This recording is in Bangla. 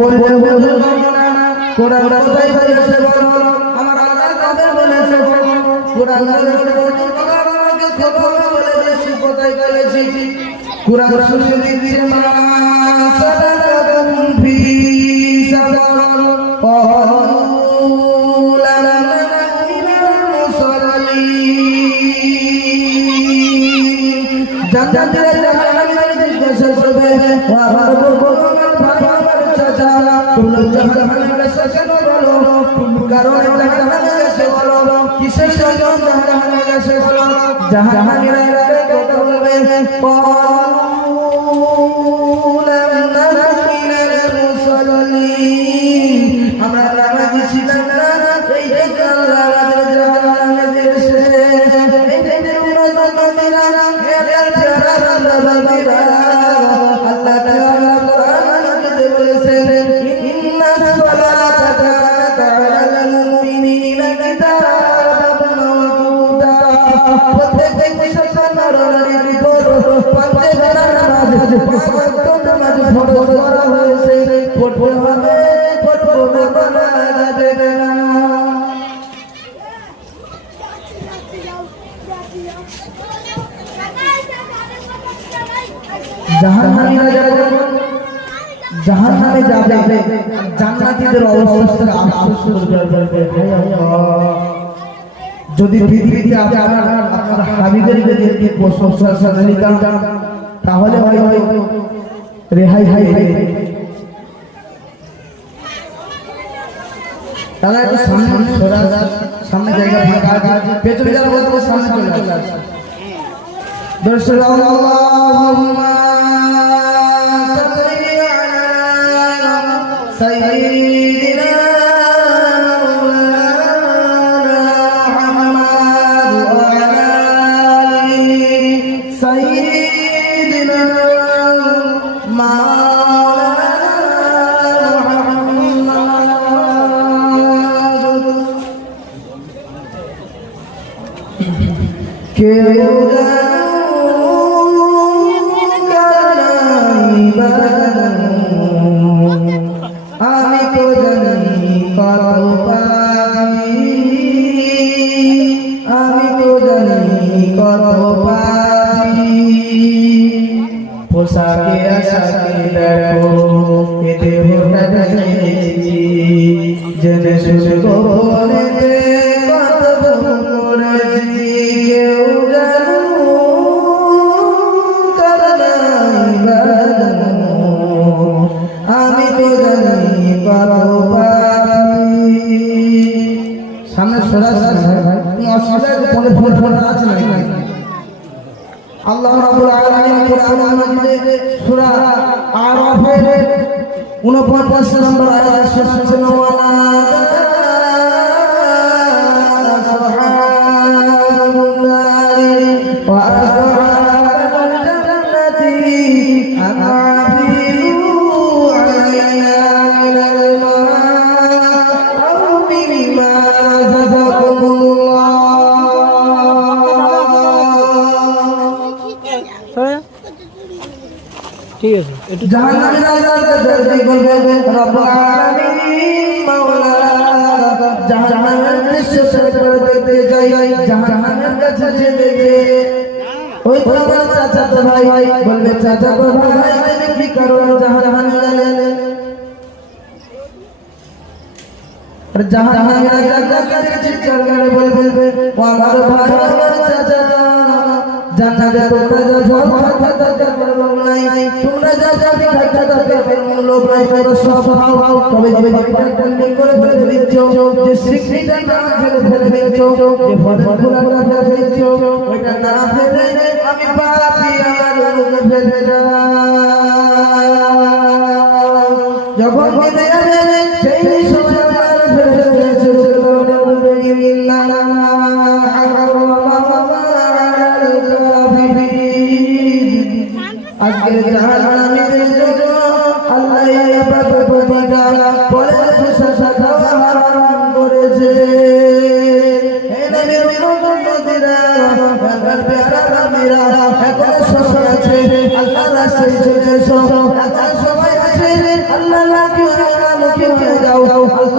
বলবে বলবে কোরআন কোথায় বলেছে বলো আমার আল্লাহ কবে বলেছে বলো কোরআন আমাকে কবে বলে দিয়েছি কোথায় বলেছি কোরআন শুনে দিচ্ছে মা সালাতুম ফি সাফার জান্নাতের জাহান্নামের জিজ্ঞাসা করবে ও আমার ভগবান ভাই চাচা তুমি জাহান্নামে গেছে কেন বলো কারণে জাহান্নামে গেছে বলো কিসের জন্য জাহান্নামে গেছে বলো জাহান্নামের আগে কথা বলবে আমরা নামাজি ছিলাম না এই যে আল্লাহ জাহান্নামে দিয়েছে এই যে উম্মত মুমিনা আল্লাহ তাআলা কোরআনে বলেছেন ইন্নাস সালাতা কানাত আলাল মুমিনিনা কিতাবান মাওকুতা প্রত্যেক মুসলমান নরনারীর ভিতর পাঁচ নামাজ ফরজ করা হয়েছে পড়তে হবে পড়তে বলা যাবে না জাহান্নামে যাবে জান্নাতীদের অবস্থা আফসোস করবে যদি পৃথিবীতে আপনার হাবিবের দিকে প্রশংসা নিতাম তাহলে হয়তো রেহাই তারা একটু সামনে জায়গা ফাঁকা পেছনে যারা বসে সামনে চলে আসে দর্শক আল্লাহুম্মা সাল্লি আলা সাইয়্যিদিনা মুহাম্মাদ ওয়া আলা আলি সাইয়্যিদিনা কেউ আমি তো জানি কত পাপী আমি তো জানি কত পাপী পোশাকে আশাকে দেখো এতে হোটা দেখেছি জেনে শুনে গোপনেতে কত ভুল করেছি কেউ জানো আমি তো জানি কত পাপী সামনে সরাসরি তুমি অসুবিধা ফোন আছে নাকি আল্লাহ রাব্বুল আলামিন কোরআন মাজিদে সূরা আরাফের 49 নম্বর আয়াত শেষে ওয়ালা আসহাবুন নার ওয়া আসহাবুল জান্নাতি আকাবিরু আলাইনা মিনাল মা আও মিম্মা যাযাকুমুল্লাহ ঠিক আছে একটু জাহান্নামের আযাবকে জলদি বলবে রব্বুল আলামিন মাওলা জাহান্নামের দৃশ্য করে দেখতে যাই জাহান্নামের কাছে যেতে ওই তোমার চাচা তো ভাই বলবে চাচা তো ভাই তুমি কি করো জাহান্নামে গেলে আর জাহান্নামের আযাবকে চিৎকার করে বলবে ও আমার ভাই আমার চাচা জান্নাতে তোমরা যাও খাতা করো নাই তোমরা যাও যাবে খাতা করো লোভ নাই করো সব হাও তবে বাকিটা কন্ট্রোল করে ফেলে দিচ্ছ যে সিক্রেটটা না ফেলে দিচ্ছ যে ফরফুলা ফেলে দিচ্ছ ওইটা না ফেলে আমি পাপী আমার লোকে ফেলে দাও যখন ফেলে যাবে সেই সময় আমার ফেলে দিয়েছে বলবে ইন্না আজকে জাহান্নামীদের জন্য আল্লাহ এই প্রতিটা পরে প্রশংসা খাওয়া হারাম করেছে হে নবীর উম্মতেরা আমার প্যারা নবীরা এখন সময় আছে আল্লাহর রাস্তায় চলে এসো এখন সময় আছে আল্লাহ মুখে হয়ে যাও।